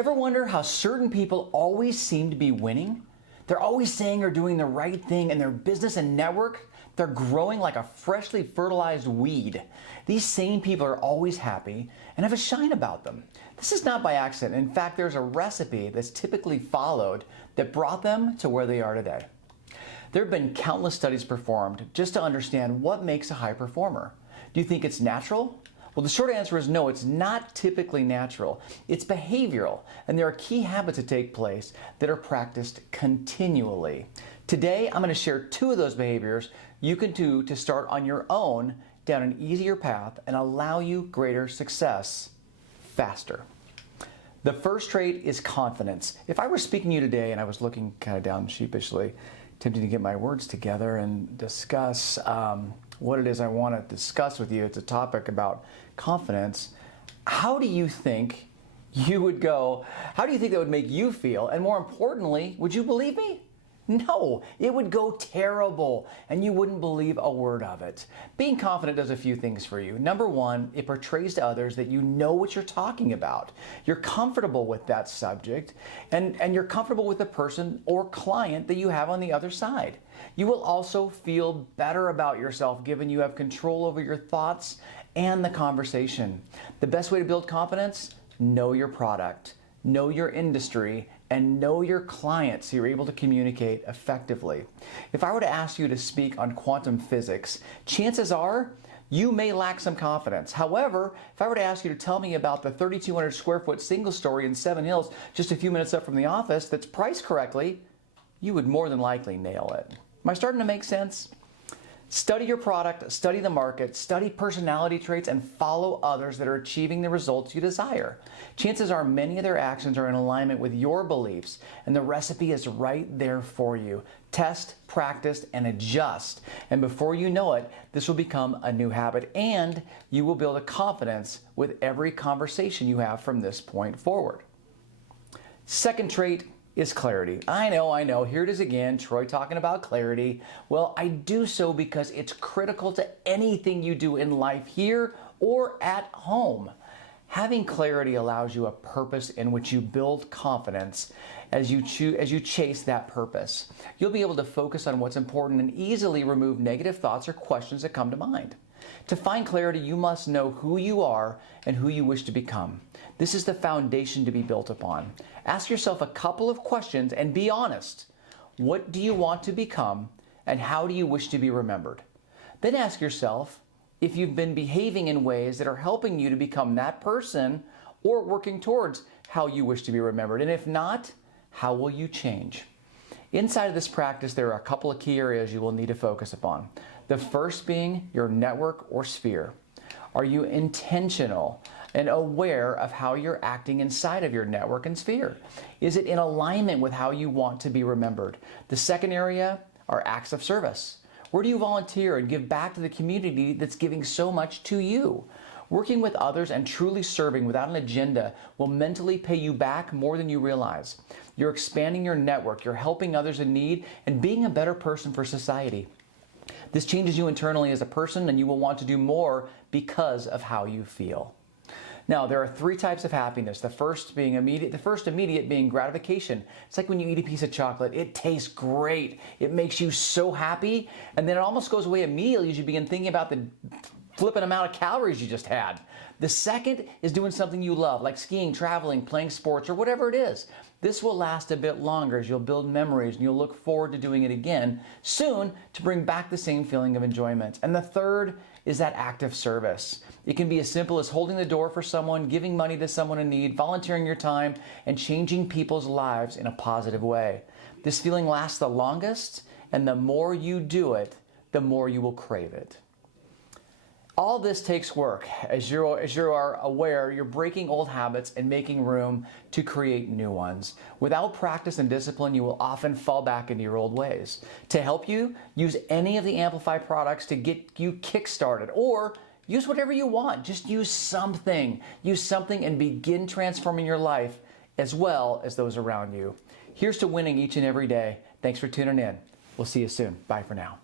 Ever wonder how certain people always seem to be winning? They're always saying or doing the right thing in their business and network. They're growing like a freshly fertilized weed. These same people are always happy and have a shine about them. This is not by accident. In fact, there's a recipe that's typically followed that brought them to where they are today. There have been countless studies performed just to understand what makes a high performer. Do you think it's natural? Well, the short answer is no, it's not typically natural. It's behavioral, and there are key habits that take place that are practiced continually. Today, I'm going to share 2 of those behaviors you can do to start on your own down an easier path and allow you greater success faster. The first trait is confidence. If I were speaking to you today and I was looking kind of down sheepishly, attempting to get my words together and discuss what it is I want to discuss with you. It's a topic about confidence. How do you think you would go? How do you think that would make you feel? And more importantly, would you believe me? No, it would go terrible and you wouldn't believe a word of it. Being confident does a few things for you. Number 1, it portrays to others that you know what you're talking about. You're comfortable with that subject and you're comfortable with the person or client that you have on the other side. You will also feel better about yourself given you have control over your thoughts and the conversation. The best way to build confidence? Know your product, know your industry, and know your clients so you're able to communicate effectively. If I were to ask you to speak on quantum physics, chances are you may lack some confidence. However, if I were to ask you to tell me about the 3,200 square foot single story in Seven Hills just a few minutes up from the office that's priced correctly, you would more than likely nail it. Am I starting to make sense? Study your product, study the market, study personality traits, and follow others that are achieving the results you desire. Chances are many of their actions are in alignment with your beliefs, and the recipe is right there for you. Test, practice, and adjust. And before you know it, this will become a new habit, and you will build a confidence with every conversation you have from this point forward. Second trait is clarity. I know, here it is again, Troy talking about clarity. Well, I do so because it's critical to anything you do in life here or at home. Having clarity allows you a purpose in which you build confidence as you chase that purpose. You'll be able to focus on what's important and easily remove negative thoughts or questions that come to mind. To find clarity, you must know who you are and who you wish to become. This is the foundation to be built upon. Ask yourself a couple of questions and be honest. What do you want to become and how do you wish to be remembered? Then ask yourself if you've been behaving in ways that are helping you to become that person or working towards how you wish to be remembered. And if not, how will you change? Inside of this practice, there are a couple of key areas you will need to focus upon. The first being your network or sphere. Are you intentional and aware of how you're acting inside of your network and sphere? Is it in alignment with how you want to be remembered? The second area are acts of service. Where do you volunteer and give back to the community that's giving so much to you? Working with others and truly serving without an agenda will mentally pay you back more than you realize. You're expanding your network, you're helping others in need, and being a better person for society. This changes you internally as a person, and you will want to do more because of how you feel. Now, there are 3 types of happiness. The first immediate being gratification. It's like when you eat a piece of chocolate. It tastes great. It makes you so happy, and then it almost goes away immediately as you begin thinking about the flipping amount of calories you just had. The second is doing something you love, like skiing, traveling, playing sports, or whatever it is. This will last a bit longer as you'll build memories and you'll look forward to doing it again soon to bring back the same feeling of enjoyment. And the third is that act of service. It can be as simple as holding the door for someone, giving money to someone in need, volunteering your time, and changing people's lives in a positive way. This feeling lasts the longest, and the more you do it, the more you will crave it. All this takes work. As you are aware, you're breaking old habits and making room to create new ones. Without practice and discipline, you will often fall back into your old ways. To help you, use any of the Amplify products to get you kick-started, or use whatever you want. Just use something. Use something and begin transforming your life as well as those around you. Here's to winning each and every day. Thanks for tuning in. We'll see you soon. Bye for now.